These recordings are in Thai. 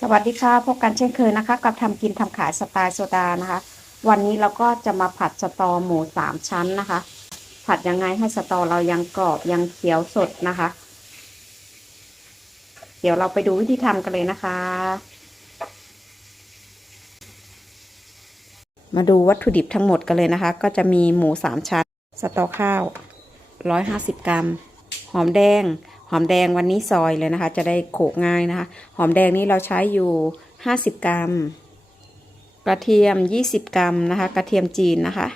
สวัสดีค่ะพบกันเช่นเคยนะคะ กับทำกินทำขายสไตล์โซดานะคะ วันนี้เราก็จะมาผัดสตอหมูสามชั้นนะคะ ผัดยังไงให้สตอเรายังกรอบยังเขียวสดนะคะ เดี๋ยวเราไปดูวิธีทำกันเลยนะคะ มาดูวัตถุดิบทั้งหมดกันเลยนะคะ ก็จะมีหมูสามชั้น สตอข้าว150กรัม หอมแดง หอมแดงวันนี้ซอยเลยนะคะ จะได้โขกง่ายนะคะ หอมแดงนี้เราใช้อยู่ 50 กรัม กระเทียม 20 กรัมนะคะ กระเทียมจีนนะคะ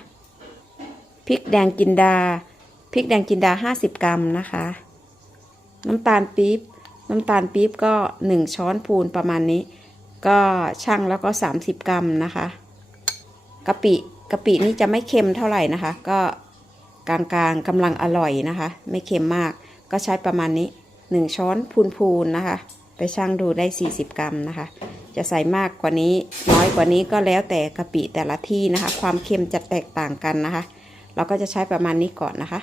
พริกแดงจินดา พริกแดงจินดา 50 กรัมนะคะ น้ำตาลปี๊บ น้ำตาลปี๊บก็ 1 ช้อนพูนประมาณนี้ ก็ช่างแล้วก็ 30 กรัมนะคะ กะปิ กะปินี่จะไม่เค็มเท่าไหร่นะคะ ก็กลางๆกำลังอร่อยนะคะ ไม่เค็มมาก ก็ใช้ประมาณนี้ 1 ช้อนพูนๆนะคะ ไปช่างดูได้ 40 กรัมนะคะ จะใส่มากกว่านี้น้อยกว่านี้ก็แล้วแต่กะปิแต่ละที่นะคะ ความเค็มจะแตกต่างกันนะคะ เราก็จะใช้ประมาณนี้ก่อนนะคะ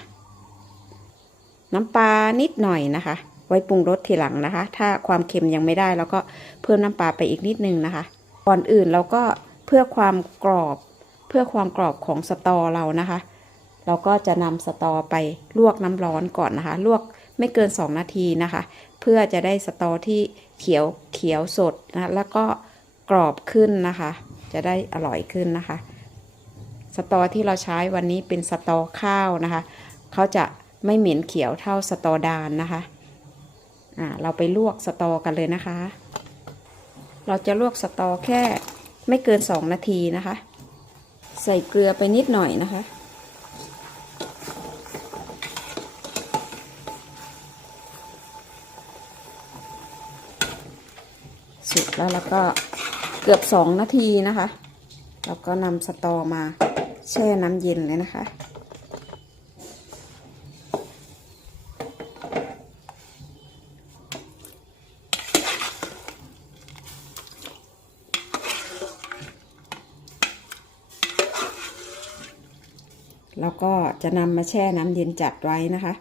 น้ำปลานิดหน่อยนะคะ ไว้ปรุงรสทีหลังนะคะ ถ้าความเค็มยังไม่ได้เราก็เพิ่มน้ำปลาไปอีกนิดนึงนะคะ ก่อนอื่นเราก็เพื่อความกรอบเพื่อความกรอบของสตอเรานะคะ เราก็จะนำสตอไปลวกน้ำร้อนก่อนนะคะ ลวก ไม่เกิน 2 นาทีนะคะ เพื่อจะได้สตอที่เขียวเขียวสดนะแล้วก็กรอบขึ้นนะคะ จะได้อร่อยขึ้นนะคะ สตอที่เราใช้วันนี้เป็นสตอข้าวนะคะเขาจะไม่เหม็นเขียวเท่าสตอดานนะคะอ่าเราไปลวกสตอกันเลยนะคะ เราจะลวกสตอแค่ไม่เกิน 2 นาทีนะคะ ใส่เกลือไปนิดหน่อยนะคะ แล้วแล้วก็เกือบ2นาทีนะคะแล้วก็นำสตอมาแช่น้ำเย็นเลยนะคะ แล้วก็จะนำมาแช่น้ำเย็นจัดไว้นะคะ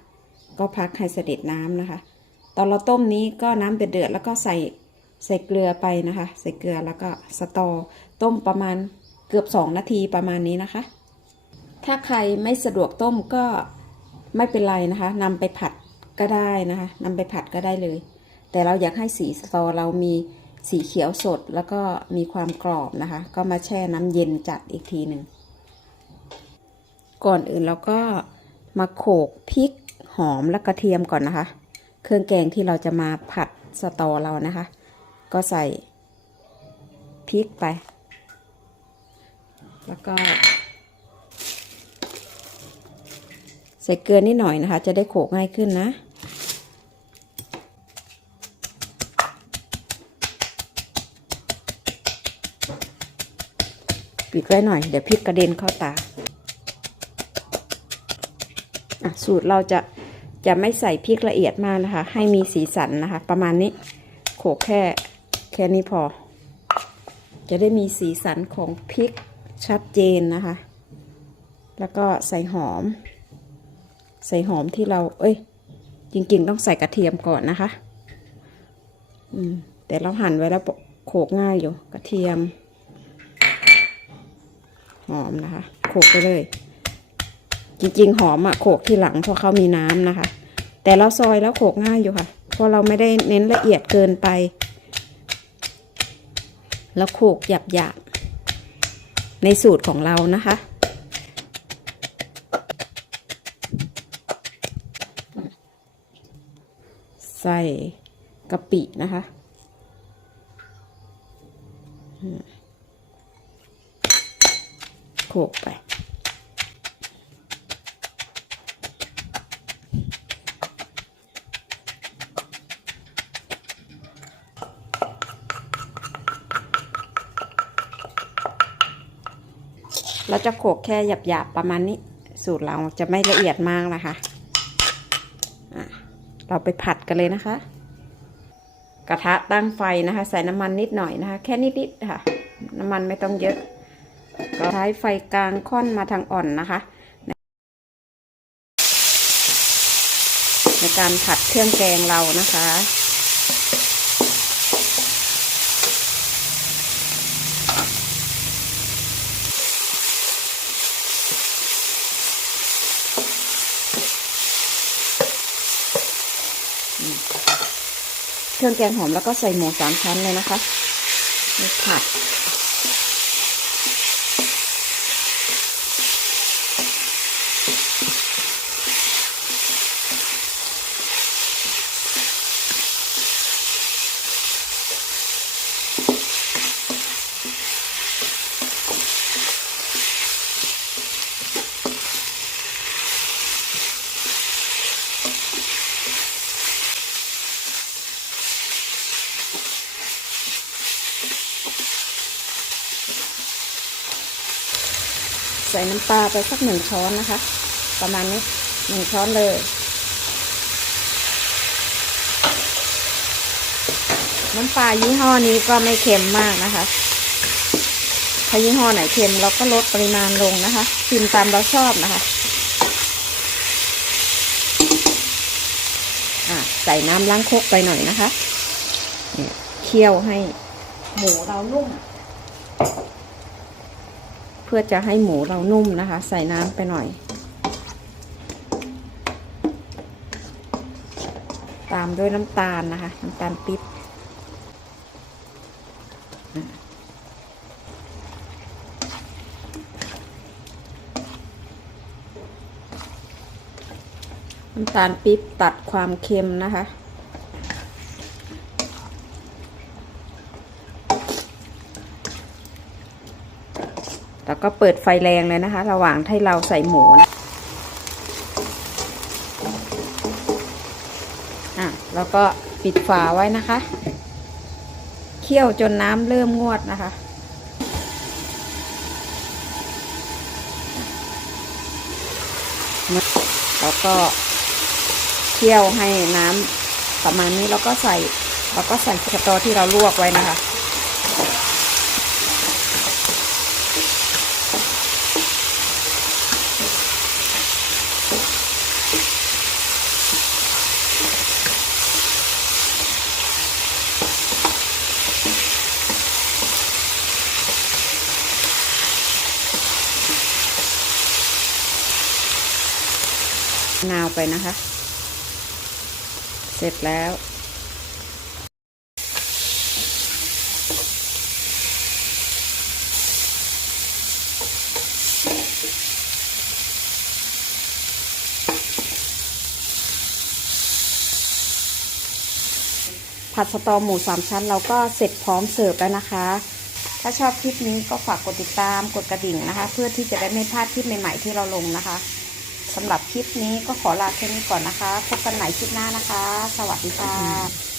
ก็พักให้เสด็จน้ำนะคะ ตอนเราต้มนี้ก็น้ำเดือดๆแล้วก็ใส่ ใส่เกลือไปนะคะ ใส่เกลือแล้วก็สตอต้มประมาณเกือบ 2 นาทีประมาณนี้นะคะ ถ้าใครไม่สะดวกต้มก็ไม่เป็นไรนะคะนำไปผัดก็ได้นะคะนำไปผัดก็ได้เลย แต่เราอยากให้สีสตอเรามีสีเขียวสดแล้วก็มีความกรอบนะคะ ก็มาแช่น้ำเย็นจัดอีกทีหนึ่งก่อนอื่นเราก็มาโขลกพริกหอมและกระเทียมก่อนนะคะ เครื่องแกงที่เราจะมาผัดสตอเรานะคะ ก็ใส่พริกไป แล้วก็ ใส่เกลือนิดหน่อยนะคะ จะได้โขกง่ายขึ้นนะ ปิดไว้หน่อย เดี๋ยวพริกกระเด็นเข้าตาอะสูตรเราจะจะไม่ใส่พริกละเอียดมากนะคะ ให้มีสีสันนะคะ ประมาณนี้โขกแค่ แค่นี้พอ จะได้มีสีสันของพริกชัดเจนนะคะ แล้วก็ใส่หอม ใส่หอมที่เรา เอ้ย จริงๆ ต้องใส่กระเทียมก่อนนะคะ อืม แต่เราหั่นไว้แล้วโขกง่ายอยู่กระเทียม หอมนะคะ โขกไปเลย จริงๆ หอมอะโขกทีหลังเพราะเขามีน้ำนะคะ แต่เราซอยแล้วโขกง่ายอยู่ค่ะ เพราะเราไม่ได้เน้นละเอียดเกินไป แล้วโขกหยาบๆ ในสูตรของเรานะคะ ใส่กะปินะคะโขกไป เราจะโขลกแค่หยาบๆประมาณนี้ สูตรเราจะไม่ละเอียดมากนะคะะเราไปผัดกันเลยนะคะ กระทะตั้งไฟนะคะ ใส่น้ำมันนิดหน่อยนะคะ แค่นิดๆค่ะ น้ำมันไม่ต้องเยอะก็ใช้ไฟกลางค่อนมาทางอ่อนนะคะ ในการผัดเครื่องแกงเรานะคะ เครื่องแกงหอมแล้วก็ใส่หมูสามชั้นเลยนะคะผัด ใส่น้ำปลาไปสักหนึ่งช้อนนะคะ ประมาณนี้หนึ่งช้อนเลย น้ำปลายี่ห้อนี้ก็ไม่เค็มมากนะคะถ้ายี่ห้อไหนเค็มเราก็ลดปริมาณลงนะคะชิมตามเราชอบนะคะะใส่น้ำล้างครกไปหน่อยนะคะเนี่ยเคี่ยวให้หมูเรานุ่ม พื่อจะให้หมูเรานุ่มนะคะ ใส่น้ำไปหน่อย ตามด้วยน้ำตาลนะคะ น้ำตาลปิ๊บน้ำตาลปิ๊บตัดความเค็มนะคะ แล้วก็เปิดไฟแรงเลยนะคะ ระหว่างที่เราใส่หมูนะอะแล้วก็ปิดฝาไว้นะคะ เคี่ยวจนน้ำเริ่มงวดนะคะ แล้วก็เคี่ยวให้น้ำประมาณนี้แล้วก็ใส่แล้วก็ใส่สตอที่เราลวกไว้นะคะ ไปนะคะ เสร็จแล้วผัดสตอหมูสามชั้นเราก็เสร็จพร้อมเสิร์ฟแล้วนะคะ ถ้าชอบคลิปนี้ก็ฝากกดติดตามกดกระดิ่งนะคะ เพื่อที่จะได้ไม่พลาดคลิปใหม่ๆที่เราลงนะคะ สำหรับคลิปนี้ก็ขอลาแค่นี้ก่อนนะคะ พบกันใหม่คลิปหน้านะคะ สวัสดีค่ะ